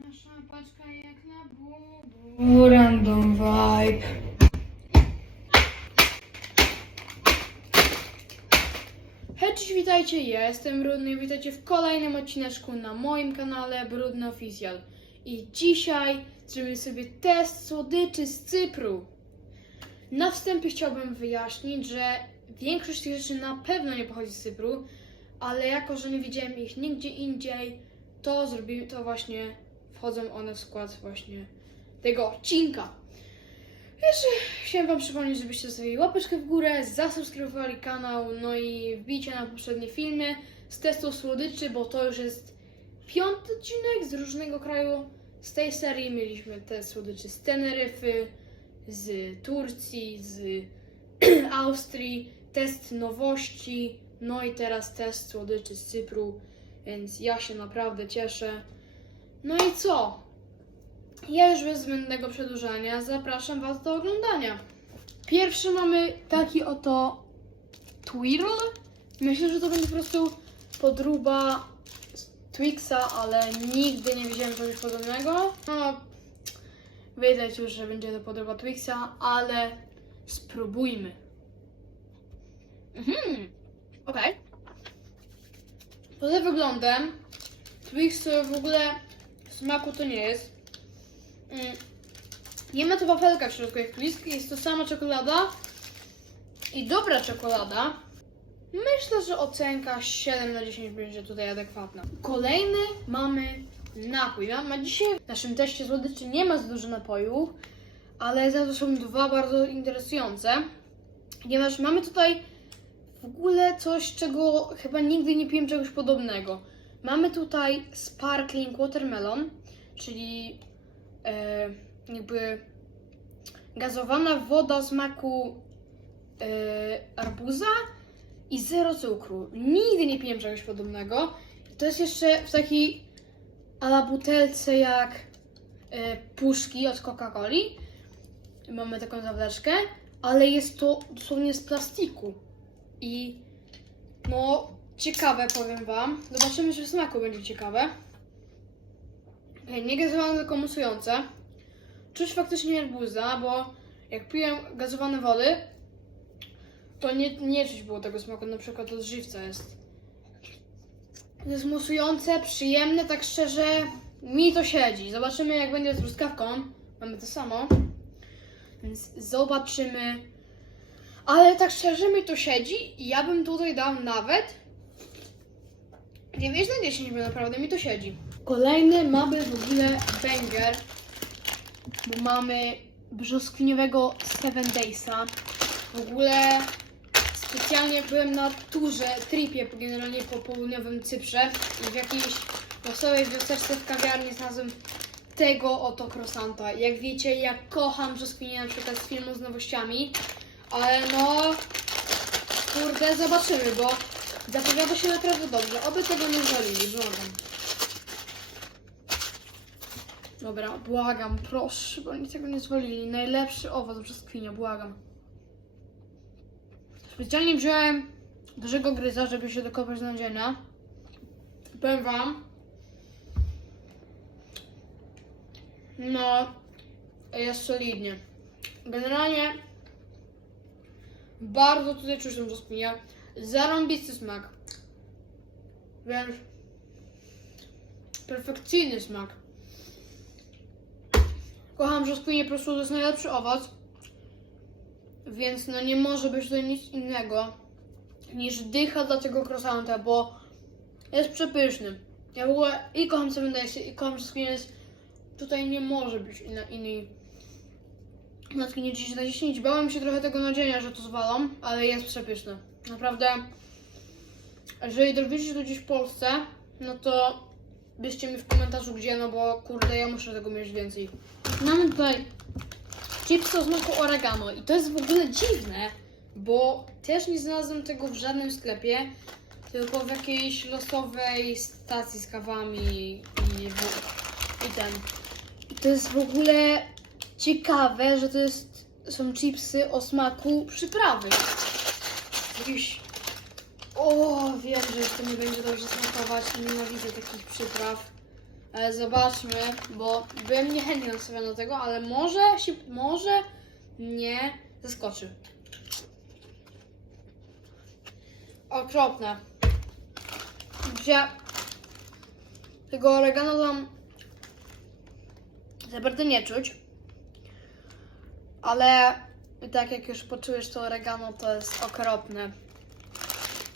Nasza paczka jak na bubu. Random vibe. Hej, cześć, witajcie, jestem Brudny i witajcie w kolejnym odcineczku na moim kanale Brudny Official. I dzisiaj zrobimy sobie test słodyczy z Cypru. Na wstępie chciałbym wyjaśnić, że większość tych rzeczy na pewno nie pochodzi z Cypru, ale jako, że nie widziałem ich nigdzie indziej, to zrobimy to właśnie, wchodzą one w skład właśnie tego odcinka. Jeszcze chciałem Wam przypomnieć, żebyście zostawili łapeczkę w górę, zasubskrybowali kanał, no i wbijcie na poprzednie filmy z testu słodyczy, bo to już jest piąty odcinek z różnego kraju. Z tej serii mieliśmy test słodyczy z Teneryfy, z Turcji, z Austrii, test nowości, no i teraz test słodyczy z Cypru, więc ja się naprawdę cieszę. No i co? Ja już bez zbędnego przedłużania zapraszam Was do oglądania. Pierwszy mamy taki oto Twirl. Myślę, że to będzie po prostu podróba z Twixa, ale nigdy nie widziałem czegoś podobnego. No, widać już, że będzie to podróba Twixa, ale spróbujmy. Mhm, okej. Poza wyglądem Twix w ogóle smaku to nie jest. Mm. Nie ma tu wafelka w środku jak Twix, jest to sama czekolada i dobra czekolada. Myślę, że ocenka 7 na 10 będzie tutaj adekwatna. Kolejny mamy napój. Na, na dzisiaj w naszym teście słodyczy nie ma za dużo napojów, ale za to są dwa bardzo interesujące, ponieważ mamy tutaj w ogóle coś, czego chyba nigdy nie piłem czegoś podobnego. Mamy tutaj sparkling watermelon, czyli e, jakby gazowana woda smaku e, arbuza i zero cukru. Nigdy nie piłem czegoś podobnego. To jest jeszcze w takiej ala butelce jak e, puszki od Coca-Coli. Mamy taką zawleczkę, ale jest to dosłownie z plastiku. I no, ciekawe powiem Wam. Zobaczymy, czy w smaku będzie ciekawe. Okej, nie gazowane, tylko musujące. Czuć faktycznie arbuza, bo jak piłem gazowane wody, to nie, nie czuć było tego smaku, na przykład od żywca jest. Jest musujące, przyjemne, tak szczerze, mi to siedzi. Zobaczymy jak będzie z truskawką. Mamy to samo. Więc zobaczymy. Ale tak szczerze mi to siedzi i ja bym tutaj dał nawet 9 na 10, bo naprawdę mi to siedzi. Kolejny mamy w ogóle banger, bo mamy brzoskwiniowego Seven Daysa. W ogóle specjalnie byłem na turze, tripie generalnie po południowym Cyprze i w jakiejś losowej wioseczce w kawiarni znalazłem tego oto krosanta. Jak wiecie, ja kocham brzoskwinię na przykład z filmu z nowościami, ale no kurde, zobaczymy, bo zapowiada się naprawdę dobrze. Oby tego nie zwalili, błagam. Dobra, błagam, proszę, bo oni tego nie zwolili. Najlepszy owoc brzoskwinia, błagam. Specjalnie wziąłem dużego gryza, żeby się dokopać do nadzienia. Powiem wam. No, jest solidnie. Generalnie bardzo tutaj czuć tą brzoskwinię. Zarąbisty smak. Więc perfekcyjny smak. Kocham brzoskwinię, po prostu to jest najlepszy owoc. Więc no nie może być tutaj nic innego niż dycha dla tego croissanta, bo jest przepyszny. Ja w ogóle i kocham Seven Days i kocham więc tutaj nie może być inna, innej matki nie 10 na 10. Bałem się trochę tego nadzienia, że to zwalą, ale jest przepyszne. Naprawdę, jeżeli dowiedziecie to gdzieś w Polsce, no to byście mi w komentarzu gdzie, no bo kurde, ja muszę tego mieć więcej. Mamy tutaj chipsy o smaku oregano i to jest w ogóle dziwne, bo też nie znalazłem tego w żadnym sklepie, tylko w jakiejś losowej stacji z kawami i, i ten. I to jest w ogóle ciekawe, że to jest, są chipsy o smaku przyprawy. Jakiś... O, wiem, że to nie będzie dobrze smakować. Nienawidzę takich przypraw. Ale zobaczmy, bo byłem niechętnie nastawiony do tego, ale może się, może nie zaskoczy. Okropne. Gdzie tego oregano tam za bardzo nie czuć. Ale tak jak już poczujesz to oregano, to jest okropne.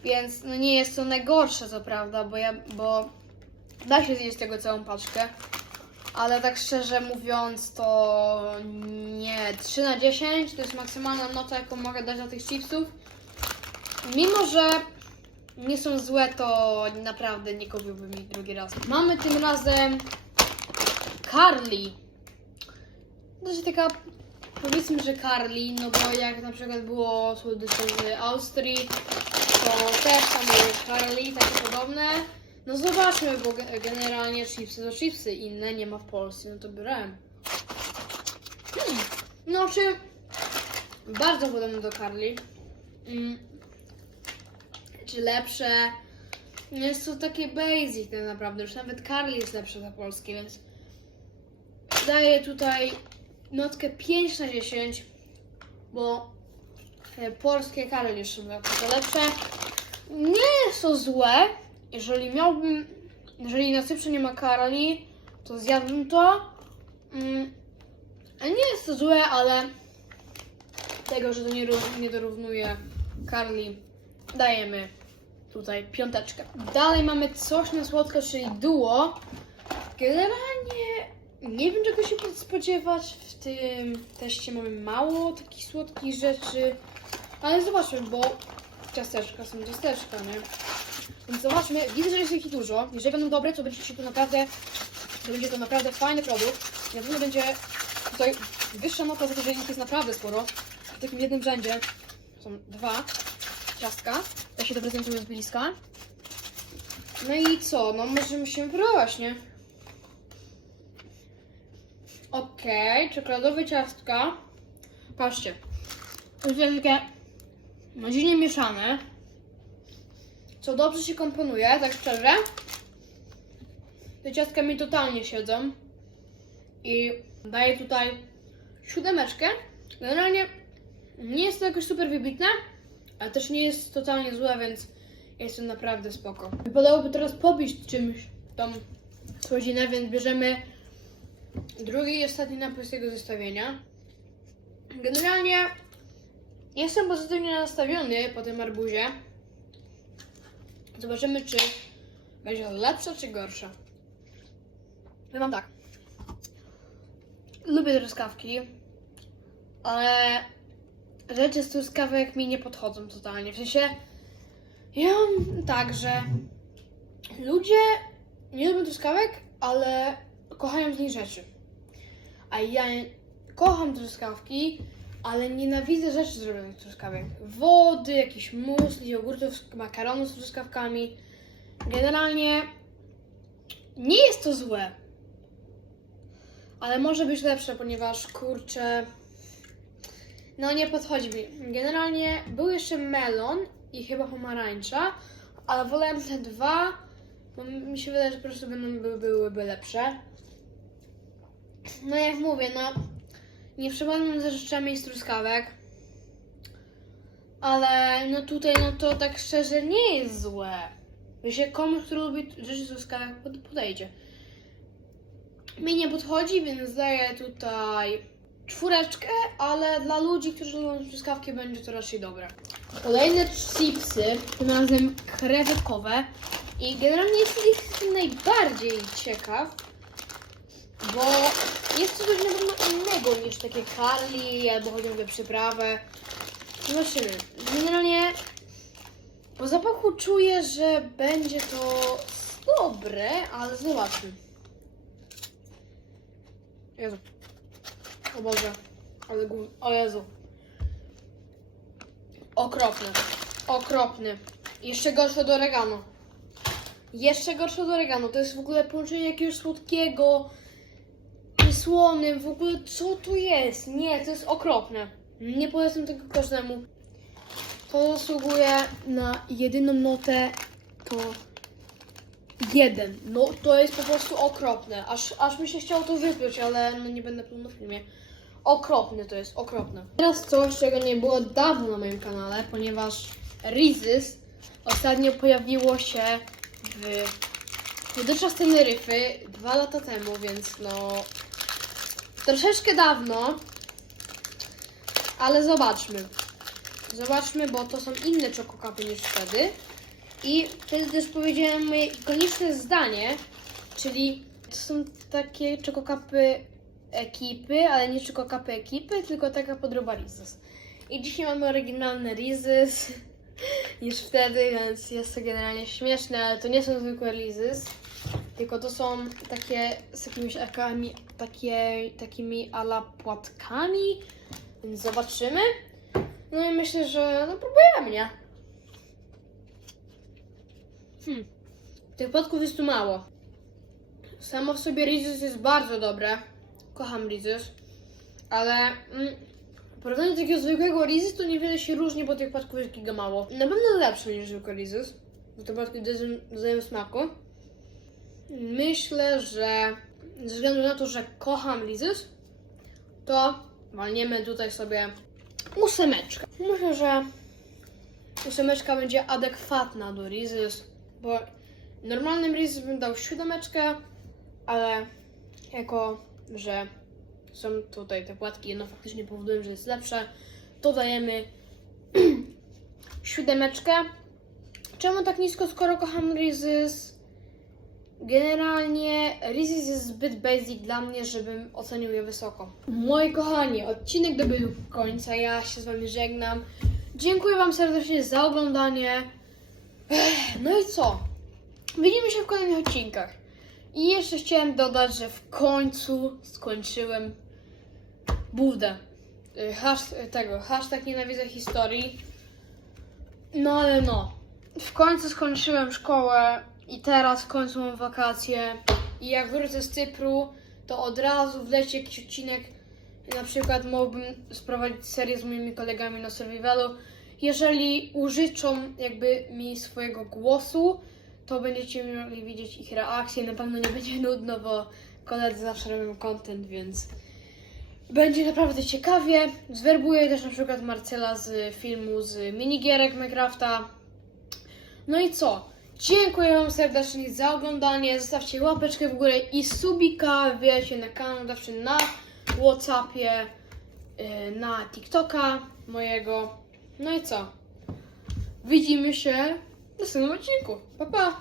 Więc no nie jest to najgorsze, co prawda, bo ja, bo da się zjeść tego całą paczkę. Ale tak szczerze mówiąc, to nie. 3 na 10 to jest maksymalna nota, jaką mogę dać dla tych chipsów. Mimo, że nie są złe, to naprawdę nie kupiłbym ich drugi raz. Mamy tym razem Carly. To jest taka, powiedzmy, że Carly, no bo jak na przykład było słodycze z Austrii, to też tam były Carly, takie podobne. No zobaczmy, bo ge- generalnie chipsy to chipsy, inne nie ma w Polsce, no to brałem. Hmm. No czy bardzo podobne do Carly. Mm. Czy lepsze? Jest to takie basic tak naprawdę, już nawet Carly jest lepsze za polskie, więc daję tutaj notkę 5 na 10, bo e, polskie Carly jeszcze były to lepsze. Nie jest to złe, jeżeli miałbym, jeżeli na Cyprze nie ma Carly, to zjadłbym to. Mm, nie jest to złe, ale tego, że to nie, nie dorównuje Carly, dajemy tutaj piąteczkę. Dalej mamy coś na słodko, czyli duo. Generalnie nie wiem czego się spodziewać. W tym teście mamy mało takich słodkich rzeczy. Ale zobaczmy, bo ciasteczka są ciasteczka, nie? Więc zobaczmy, widzę, że jest ich dużo. Jeżeli będą dobre, to będzie to naprawdę, to będzie to naprawdę fajny produkt. Na pewno będzie tutaj wyższa nota za to, że ich jest naprawdę sporo. W takim jednym rzędzie są dwa ciastka. Ja się to prezentuję z bliska. No i co? No możemy się próbować, nie? Okej, czekoladowe ciastka. Patrzcie. To jest takie no, mieszane. Co dobrze się komponuje, tak szczerze. Te ciastka mi totalnie siedzą. I daję tutaj siódemeczkę. Generalnie nie jest to jakoś super wybitne, ale też nie jest totalnie złe, więc jest to naprawdę spoko. Wypadałoby teraz pobić czymś tą słodzinę, więc bierzemy drugi i ostatni napój z tego zestawienia. Generalnie jestem pozytywnie nastawiony po tym arbuzie. Zobaczymy, czy będzie lepsza, czy gorsza. Ja mam tak. Lubię truskawki, ale rzeczy z truskawek mi nie podchodzą totalnie. W sensie, ja mam tak, że ludzie nie lubią truskawek, ale kochają z nich rzeczy. A ja kocham truskawki, ale nienawidzę rzeczy zrobionych z truskawek. Wody, jakiś musli, jogurtów, makaronu z truskawkami. Generalnie nie jest to złe. Ale może być lepsze, ponieważ kurczę. No nie podchodzi mi. Generalnie był jeszcze melon i chyba pomarańcza, ale wolałem te dwa, bo mi się wydaje, że po prostu będą by, byłyby lepsze. No jak mówię, no nie przepadam za rzeczami z truskawek. Ale no tutaj, no to tak szczerze nie jest złe. Jeśli komuś, kto lubi rzeczy z truskawek, pod- podejdzie. Mi nie podchodzi, więc daję tutaj czwóreczkę, ale dla ludzi, którzy lubią truskawki, będzie to raczej dobre. Kolejne chipsy, tym razem krewetkowe. I generalnie jest ich najbardziej ciekaw, bo jest to coś na pewno innego niż takie Carly albo chociażby przyprawę. Zobaczymy. Generalnie po zapachu czuję, że będzie to dobre, ale zobaczmy. Jezu. O Boże. Ale gó- O Jezu. Okropny. Okropny. Jeszcze gorsze do oregano. Jeszcze gorsze do oregano. To jest w ogóle połączenie jakiegoś słodkiego słonym. W ogóle co tu jest? Nie, to jest okropne. Nie polecam tego każdemu. To zasługuje na jedyną notę. To jeden. No to jest po prostu okropne. Aż, aż mi się chciało to wypluć, ale no nie będę pluł na filmie. Okropne to jest, okropne. Teraz coś, czego nie było dawno na moim kanale, ponieważ Rizys ostatnio pojawiło się w Podczas Teneryfy dwa lata temu, więc no troszeczkę dawno, ale zobaczmy. Zobaczmy, bo to są inne czokokapy niż wtedy. I wtedy też powiedziałem moje ikoniczne zdanie, czyli to są takie czokokapy ekipy, ale nie czokokapy ekipy, tylko taka podroba Rizes. I dzisiaj mamy oryginalne Rizes niż wtedy, więc jest to generalnie śmieszne, ale to nie są zwykłe Rizes, tylko to są takie z jakimiś akami, takie, takimi ala płatkami, więc zobaczymy. No i myślę, że no próbujemy, nie? Hmm. Tych płatków jest tu mało. Samo w sobie Rizus jest bardzo dobre. Kocham Rizus. Ale mm, w do takiego zwykłego Rizus to niewiele się różni, bo tych płatków jest giga mało. Na pewno lepsze niż zwykły Rizus. Bo te płatki dodają smaku. Myślę, że ze względu na to, że kocham Rizus, to walniemy tutaj sobie ósemeczkę. Myślę, że ósemeczka będzie adekwatna do Rizys, bo normalnym Rizys bym dał siódemeczkę, ale jako, że są tutaj te płatki, no faktycznie powodują, że jest lepsze, to dajemy siódemeczkę. Czemu tak nisko, skoro kocham Rizys? Generalnie Rizis jest zbyt basic dla mnie, żebym ocenił je wysoko. Moi kochani, odcinek dobiegł końca, ja się z wami żegnam. Dziękuję wam serdecznie za oglądanie. No i co? Widzimy się w kolejnych odcinkach. I jeszcze chciałem dodać, że w końcu skończyłem budę. Y, Hasz, tego, hashtag nienawidzę historii. No ale no. W końcu skończyłem szkołę i teraz w wakacje. I jak wrócę z Cypru, to od razu wleci jakiś odcinek. Na przykład mógłbym sprowadzić serię z moimi kolegami na survivalu. Jeżeli użyczą jakby mi swojego głosu, to będziecie mogli widzieć ich reakcje. Na pewno nie będzie nudno, bo koledzy zawsze robią content, więc będzie naprawdę ciekawie. Zwerbuję też na przykład Marcela z filmu z minigierek Minecrafta. No i co? Dziękuję Wam serdecznie za oglądanie. Zostawcie łapeczkę w górę i subika. Wbijajcie na kanał zawsze na Whatsappie, yy, na TikToka mojego. No i co? Widzimy się w następnym odcinku. Pa pa!